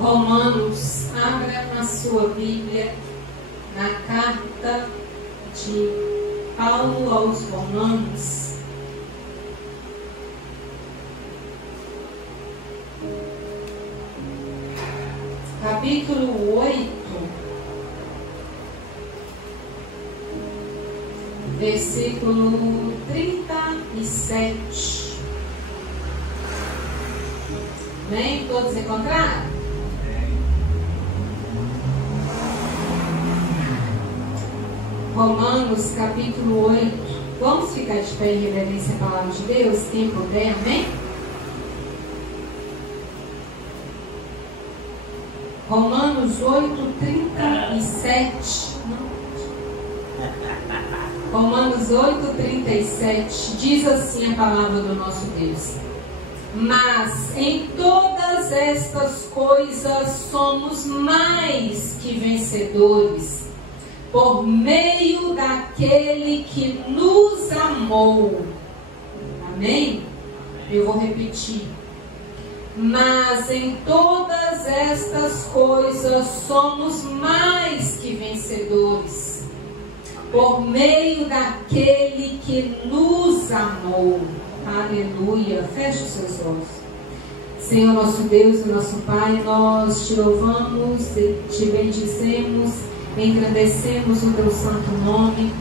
Romanos, abra na sua Bíblia, na carta de Paulo aos Romanos, capítulo 8, versículo 37. Amém? Todos encontraram? Romanos capítulo 8. Vamos ficar de pé em reverência à palavra de Deus, quem puder, amém? Romanos 8, 37. Romanos 8, 37. Diz assim a palavra do nosso Deus: mas em todas estas coisas somos mais que vencedores, por meio daquele que nos amou. Amém? Eu vou repetir. Mas em todas estas coisas somos mais que vencedores, por meio daquele que nos amou. Aleluia. Feche os seus olhos. Senhor nosso Deus e nosso Pai, nós te louvamos, te bendizemos, engrandecemos o teu santo nome.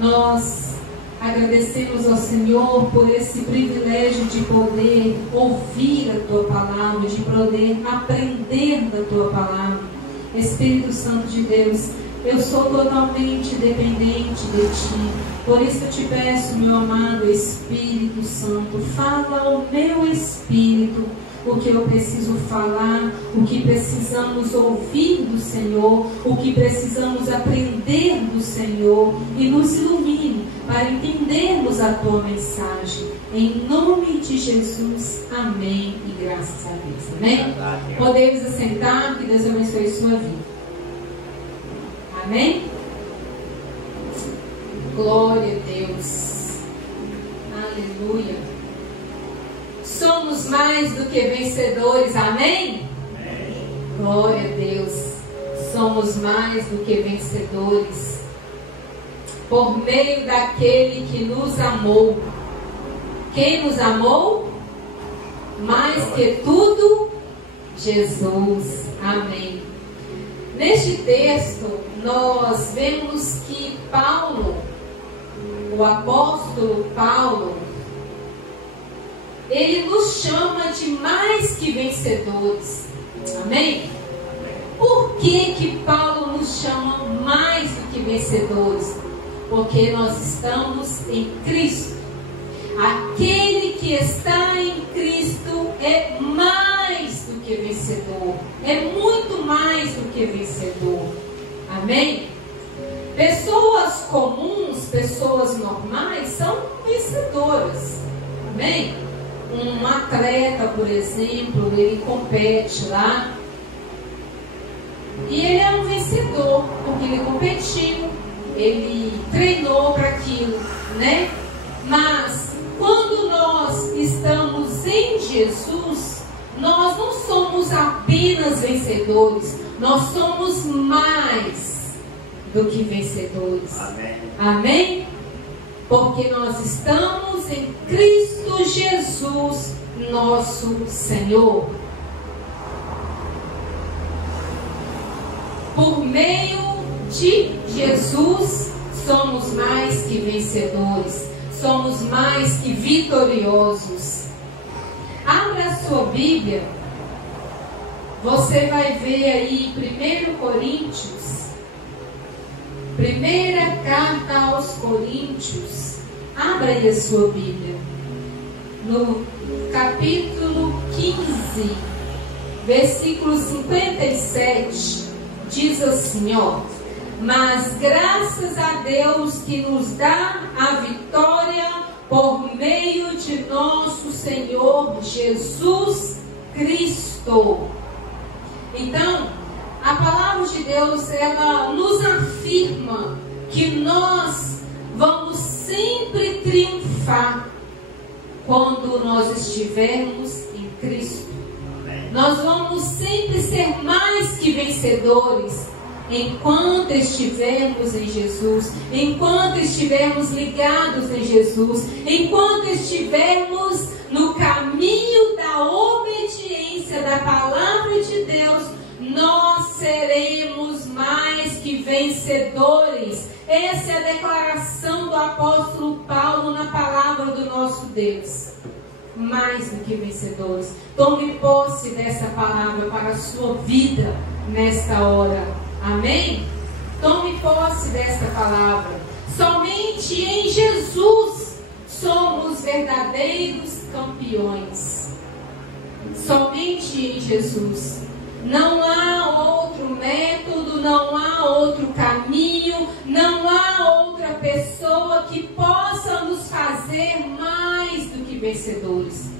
Nós agradecemos ao Senhor por esse privilégio de poder ouvir a tua palavra, de poder aprender da tua palavra. Espírito Santo de Deus, eu sou totalmente dependente de ti. Por isso eu te peço, meu amado Espírito Santo, fala ao meu espírito o que eu preciso falar, o que precisamos ouvir do Senhor, o que precisamos aprender do Senhor, e nos ilumine para entendermos a tua mensagem. Em nome de Jesus, amém e graças a Deus. Amém? Podemos assentar, que Deus abençoe sua vida. Amém? Glória a Deus. Aleluia. Somos mais do que vencedores. Amém? Amém. Glória a Deus. Somos mais do que vencedores, por meio daquele que nos amou. Quem nos amou? Mais que tudo, Jesus. Amém. Neste texto, nós vemos que Paulo, o apóstolo Paulo, ele nos chama de mais que vencedores. Amém? Por que Paulo nos chama mais do que vencedores? Porque nós estamos em Cristo. Aquele que está em Cristo é mais do que vencedor. É muito mais do que vencedor. Amém? Pessoas comuns, pessoas normais são vencedoras. Amém? Um atleta, por exemplo, ele compete lá e ele é um vencedor, porque ele competiu, ele treinou para aquilo, né? Mas quando nós estamos em Jesus, nós não somos apenas vencedores, nós somos mais do que vencedores. Amém? Amém? Porque nós estamos em Cristo Jesus, nosso Senhor. Por meio de Jesus, somos mais que vencedores, somos mais que vitoriosos. Abra a sua Bíblia, você vai ver aí 1 Coríntios, primeira carta aos Coríntios. Abra aí a sua Bíblia, no capítulo 15, versículo 57, diz assim, ó: mas graças a Deus que nos dá a vitória por meio de nosso Senhor Jesus Cristo. Então, a palavra de Deus, ela nos afirma que nós vamos sempre triunfar quando nós estivermos em Cristo. Nós vamos sempre ser mais vencedores enquanto estivermos em Jesus, enquanto estivermos ligados em Jesus, enquanto estivermos no caminho da obediência da palavra de Deus, nós seremos mais que vencedores. Essa é a declaração do apóstolo Paulo na palavra do nosso Deus. Mais do que vencedores. Tome posse dessa palavra para a sua vida nesta hora. Amém? Tome posse desta palavra. Somente em Jesus somos verdadeiros campeões. Somente em Jesus. Não há outro método, não há outro caminho, não há outra pessoa que possa nos fazer mais do que vencedores.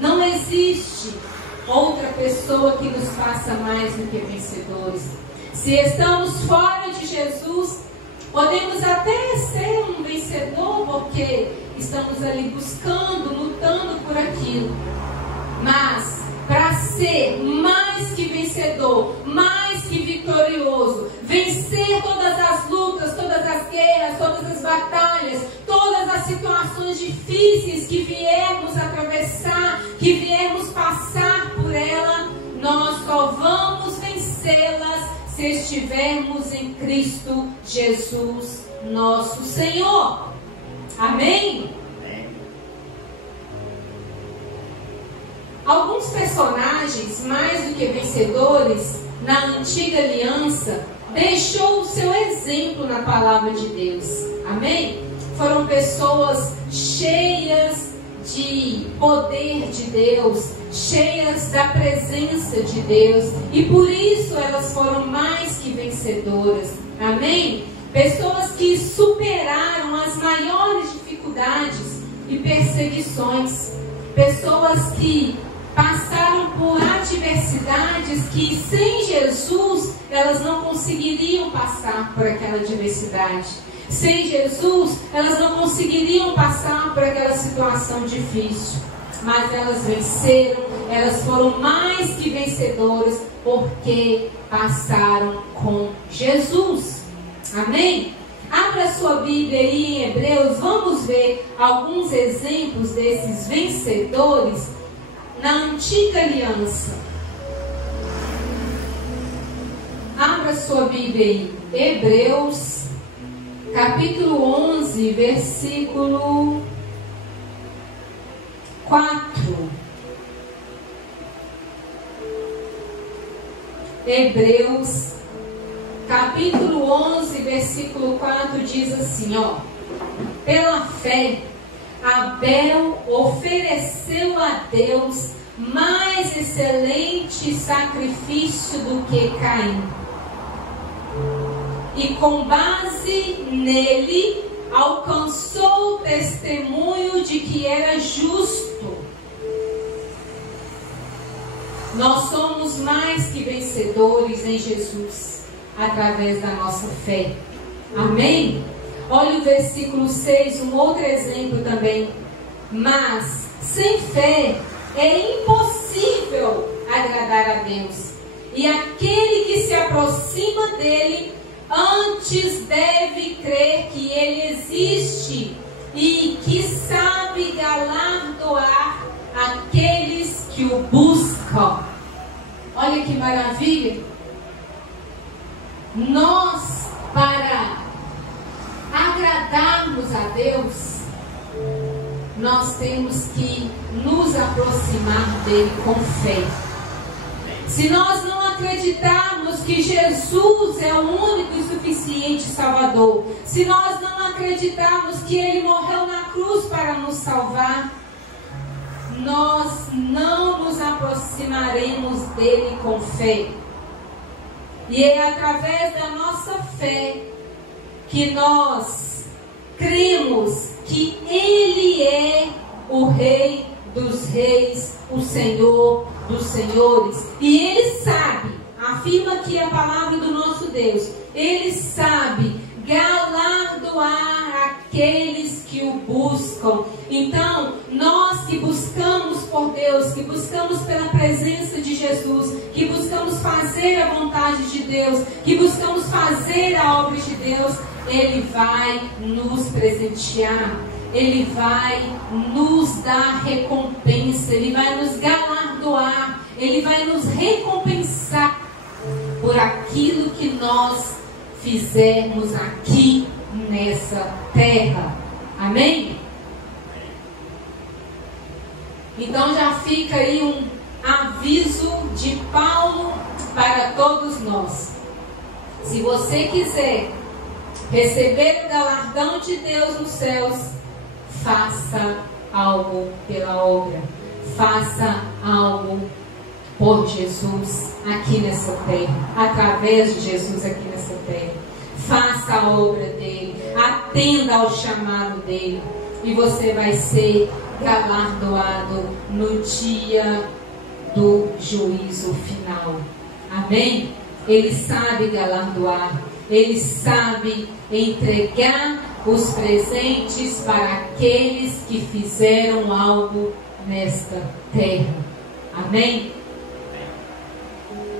Não existe outra pessoa que nos faça mais do que vencedores. Se estamos fora de Jesus, podemos até ser um vencedor, porque estamos ali buscando, lutando por aquilo. Mas para ser mais que vencedor, mais que vitorioso, vencer todas as lutas, todas as guerras, todas as batalhas, todas as situações difíceis que viermos atravessar, que viermos passar por ela, nós só vamos vencê-las se estivermos em Cristo Jesus, nosso Senhor. Amém? Alguns personagens, mais do que vencedores, na antiga aliança, deixou o seu exemplo na palavra de Deus. Amém? Foram pessoas cheias de poder de Deus, cheias da presença de Deus, e por isso elas foram mais que vencedoras. Amém? Pessoas que superaram as maiores dificuldades e perseguições. Pessoas que passaram por adversidades que sem Jesus elas não conseguiriam passar por aquela adversidade. Sem Jesus elas não conseguiriam passar por aquela situação difícil. Mas elas venceram, elas foram mais que vencedoras porque passaram com Jesus. Amém? Abra sua Bíblia aí em Hebreus, vamos ver alguns exemplos desses vencedores na antiga aliança. Abra sua Bíblia aí, Hebreus, capítulo 11, versículo 4. Hebreus, capítulo 11, versículo 4 diz assim, ó: pela fé, Abel ofereceu a Deus mais excelente sacrifício do que Caim. E com base nele, alcançou o testemunho de que era justo. Nós somos mais que vencedores em Jesus, através da nossa fé. Amém? Olha o versículo 6, um outro exemplo também. Mas sem fé é impossível agradar a Deus. E aquele que se aproxima dele, antes deve crer que ele existe e que sabe galardoar aqueles que o buscam. Olha que maravilha! Nós, para agradarmos a Deus, nós temos que nos aproximar dele com fé. Se nós não acreditarmos que Jesus é o único e suficiente Salvador, se nós não acreditarmos que ele morreu na cruz para nos salvar, nós não nos aproximaremos dele com fé. E é através da nossa fé que nós cremos que ele é o Rei dos Reis, o Senhor dos Senhores. E ele sabe, afirma aqui a palavra do nosso Deus, ele sabe galardoar aqueles que o buscam. Então, nós que buscamos por Deus, que buscamos pela presença de Jesus, que buscamos fazer fazer a vontade de Deus, que buscamos fazer a obra de Deus, Ele vai nos presentear, Ele vai nos dar recompensa, Ele vai nos galardoar, Ele vai nos recompensar por aquilo que nós fizermos aqui nessa terra. Amém? Então já fica aí um aviso de Paulo para todos nós. Se você quiser receber o galardão de Deus nos céus, faça algo pela obra, faça algo por Jesus aqui nessa terra, através de Jesus aqui nessa terra. Faça a obra dele, atenda ao chamado dele, e você vai ser galardoado no dia do juízo final. Amém? Ele sabe galardoar, Ele sabe entregar os presentes para aqueles que fizeram algo nesta terra. Amém?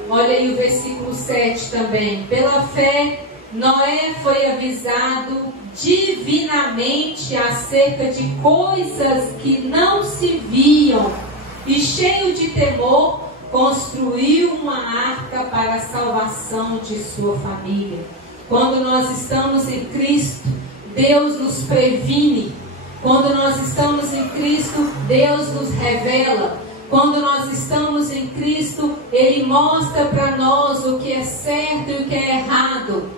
Olha aí o versículo 7 também. Pela fé, Noé foi avisado divinamente acerca de coisas que não se viam, e cheio de temor, construiu uma arca para a salvação de sua família. Quando nós estamos em Cristo, Deus nos previne. Quando nós estamos em Cristo, Deus nos revela. Quando nós estamos em Cristo, Ele mostra para nós o que é certo e o que é errado.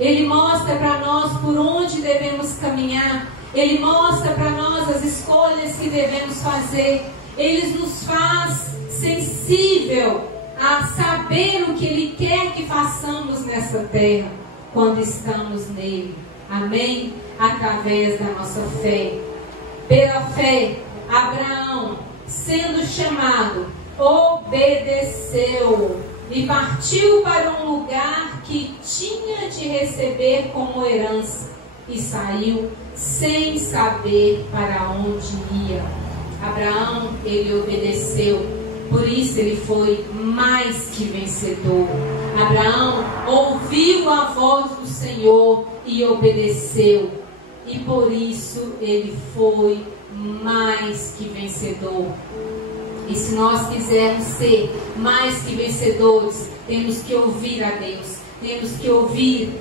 Ele mostra para nós por onde devemos caminhar. Ele mostra para nós as escolhas que devemos fazer. Ele nos faz sensível a saber o que Ele quer que façamos nessa terra, quando estamos nele. Amém? Através da nossa fé. Pela fé, Abraão, sendo chamado, obedeceu e partiu para um lugar que tinha de receber como herança, e saiu sem saber para onde ia. Abraão, ele obedeceu, por isso ele foi mais que vencedor. Abraão ouviu a voz do Senhor e obedeceu, e por isso ele foi mais que vencedor. E se nós quisermos ser mais que vencedores, temos que ouvir a Deus, temos que ouvir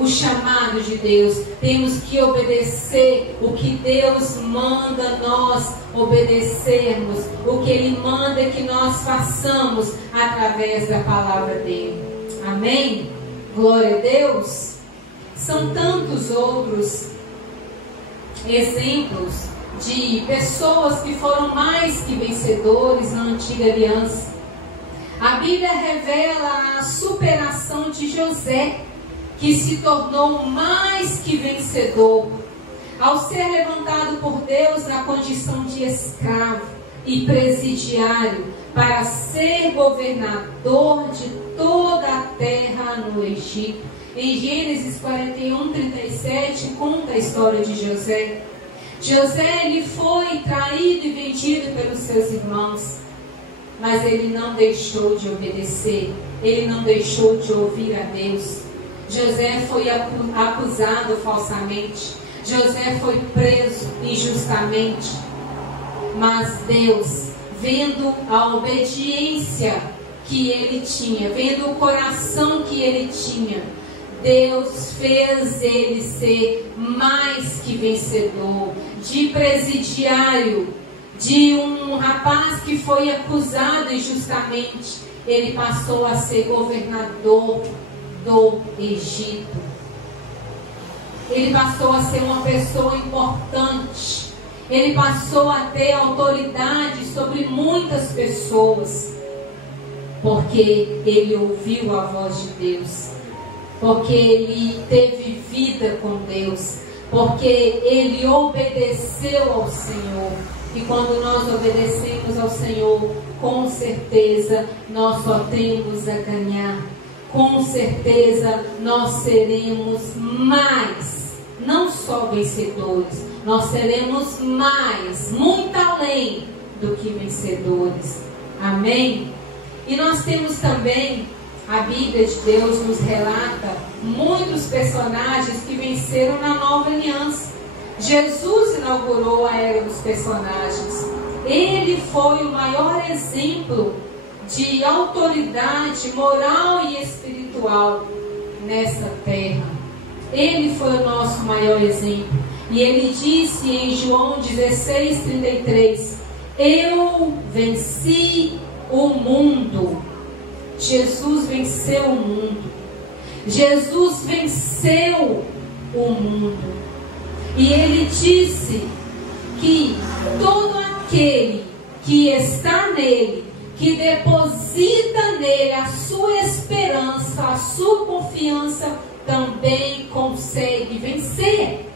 o chamado de Deus, temos que obedecer o que Deus manda nós obedecermos, o que Ele manda que nós façamos através da palavra dEle. Amém? Glória a Deus. São tantos outros exemplos de pessoas que foram mais que vencedores na antiga aliança. A Bíblia revela a superação de José, que se tornou mais que vencedor ao ser levantado por Deus na condição de escravo e presidiário para ser governador de toda a terra no Egito. Em Gênesis 41:37 conta a história de José. José, ele foi traído e vendido pelos seus irmãos, mas ele não deixou de obedecer, ele não deixou de ouvir a Deus. José foi acusado falsamente, José foi preso injustamente, mas Deus, vendo a obediência que ele tinha, vendo o coração que ele tinha, Deus fez ele ser mais que vencedor, de presidiário, de um rapaz que foi acusado injustamente, ele passou a ser governador do Egito. Ele passou a ser uma pessoa importante, ele passou a ter autoridade sobre muitas pessoas, porque ele ouviu a voz de Deus, porque ele teve vida com Deus, porque ele obedeceu ao Senhor. E quando nós obedecemos ao Senhor, com certeza nós só temos a ganhar. Com certeza nós seremos mais, não só vencedores, nós seremos mais, muito além do que vencedores. Amém? E nós temos também a Bíblia de Deus nos relata muitos personagens que venceram na nova aliança. Jesus inaugurou a era dos personagens. Ele foi o maior exemplo de autoridade moral e espiritual nessa terra. Ele foi o nosso maior exemplo. E ele disse em João 16:33: eu venci o mundo. Jesus venceu o mundo. Jesus venceu o mundo. E ele disse que todo aquele que está nele, que deposita nele a sua esperança, a sua confiança, também consegue vencer.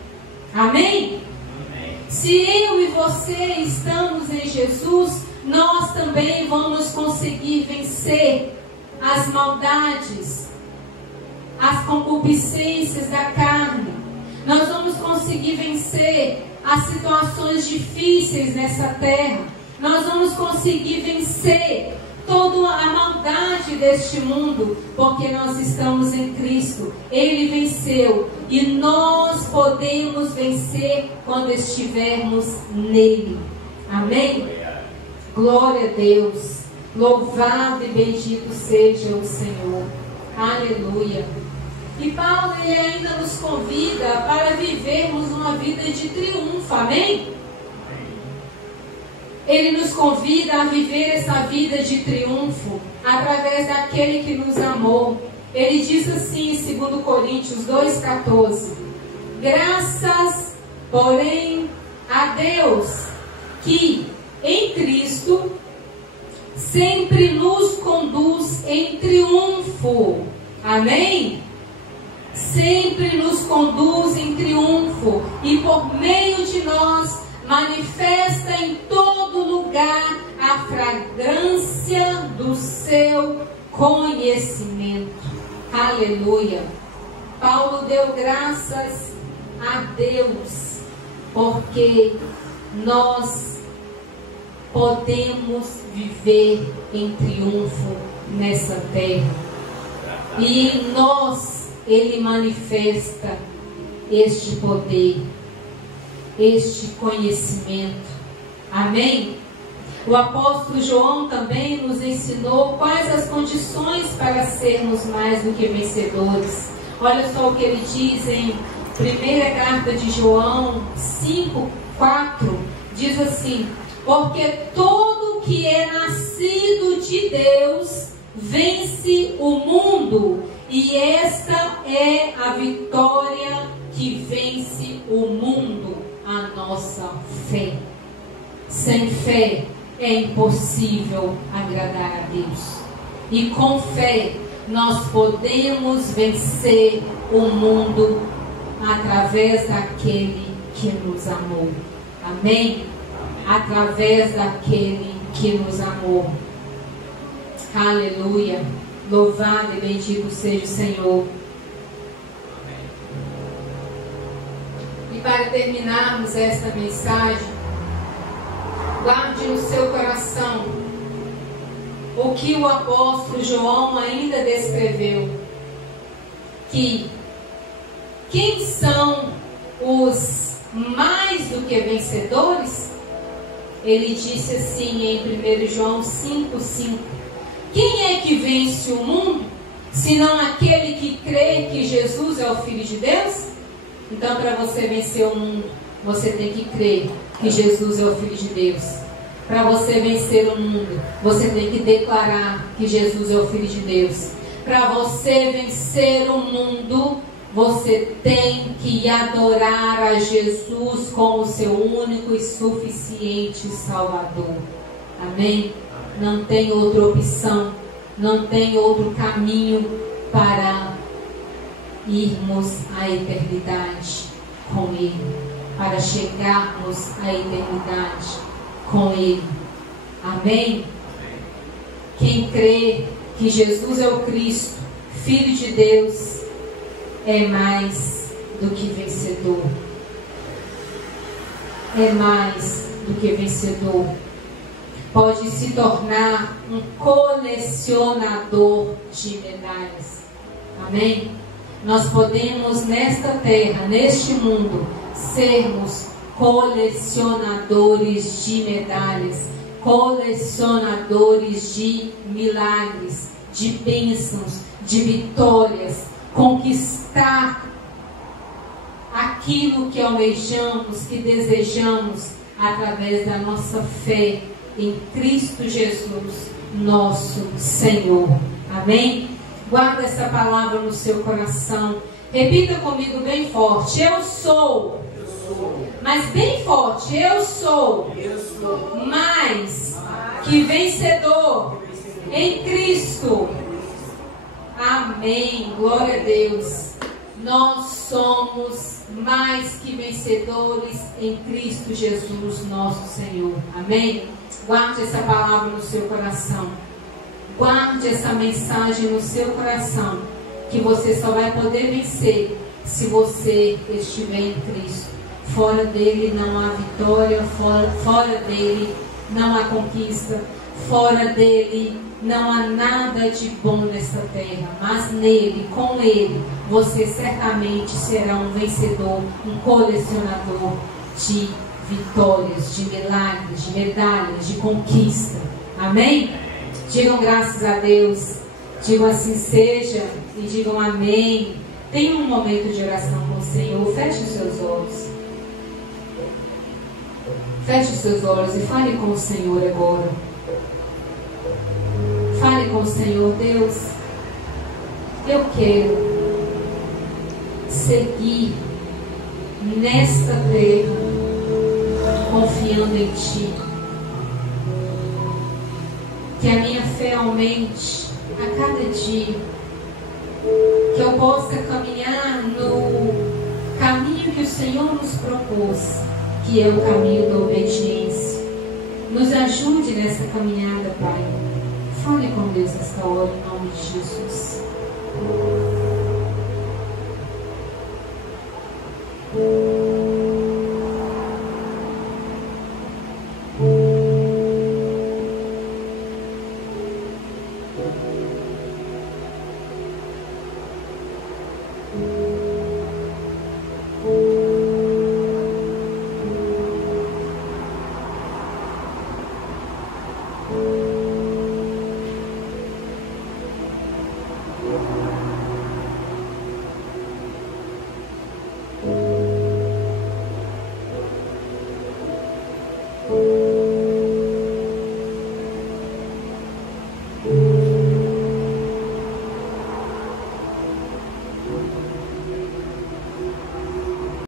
Amém? Amém. Se eu e você estamos em Jesus, nós também vamos conseguir vencer as maldades, as concupiscências da carne. Nós vamos conseguir vencer as situações difíceis nessa terra. Nós vamos conseguir vencer toda a maldade deste mundo, porque nós estamos em Cristo. Ele venceu e nós podemos vencer quando estivermos nele. Amém? Glória a Deus. Louvado e bendito seja o Senhor. Aleluia. E Paulo, ele ainda nos convida para vivermos uma vida de triunfo. Amém? Ele nos convida a viver essa vida de triunfo através daquele que nos amou. Ele diz assim em 2 Coríntios 2,14: graças, porém, a Deus, que em Cristo sempre nos conduz em triunfo. Amém? Sempre nos conduz em triunfo e por meio de nós manifesta em todo lugar a fragrância do seu conhecimento. Aleluia. Paulo deu graças a Deus porque nós podemos viver em triunfo nessa terra. E em nós Ele manifesta este poder, este conhecimento. Amém? O apóstolo João também nos ensinou quais as condições para sermos mais do que vencedores. Olha só o que ele diz em 1ª carta de João 5:4. Diz assim: porque todo que é nascido de Deus vence o mundo, e esta é a vitória que vence o mundo, a nossa fé. Sem fé é impossível agradar a Deus. E com fé nós podemos vencer o mundo através daquele que nos amou. Amém? Através daquele que nos amou. Aleluia. Louvado e bendito seja o Senhor. E para terminarmos esta mensagem, guarde no seu coração o que o apóstolo João ainda descreveu. Que quem são os mais do que vencedores? Ele disse assim em 1 João 5:5: quem é que vence o mundo, senão aquele que crê que Jesus é o Filho de Deus? Então, para você vencer o mundo, você tem que crer que Jesus é o Filho de Deus. Para você vencer o mundo, você tem que declarar que Jesus é o Filho de Deus. Para você vencer o mundo, você tem que adorar a Jesus como seu único e suficiente Salvador. Amém? Não tem outra opção, não tem outro caminho para irmos à eternidade com Ele, para chegarmos à eternidade com Ele. Amém? Quem crê que Jesus é o Cristo, Filho de Deus, é mais do que vencedor. É mais do que vencedor. pode se tornar um colecionador de medalhas. Amém? Nós podemos nesta terra, neste mundo, sermos colecionadores de medalhas, colecionadores de milagres, de bênçãos, de vitórias, conquistar aquilo que almejamos, que desejamos, através da nossa fé em Cristo Jesus, nosso Senhor. Amém? Guarda essa palavra no seu coração. Repita comigo bem forte: eu sou. Mas bem forte: eu sou mais que vencedor em Cristo. Amém. Glória a Deus. Nós somos mais que vencedores em Cristo Jesus, nosso Senhor. Amém? Guarde essa palavra no seu coração. Guarde essa mensagem no seu coração, que você só vai poder vencer se você estiver em Cristo. Fora dele não há vitória, fora dele não há conquista, fora dele não há nada de bom nesta terra. Mas nele, com ele, você certamente será um vencedor, um colecionador de vitórias, de milagres, de medalhas, de conquista. Amém? Digam graças a Deus, digam assim seja e digam amém. Tenha um momento de oração com o Senhor. Feche os seus olhos. Feche os seus olhos e fale com o Senhor agora. Fale com o Senhor. Deus, eu quero seguir nesta terra confiando em Ti. Que a minha fé aumente a cada dia. Que eu possa caminhar no caminho que o Senhor nos propôs, que é o caminho da obediência. Nos ajude nessa caminhada, Pai. Fale com Deus nesta hora, em nome de Jesus.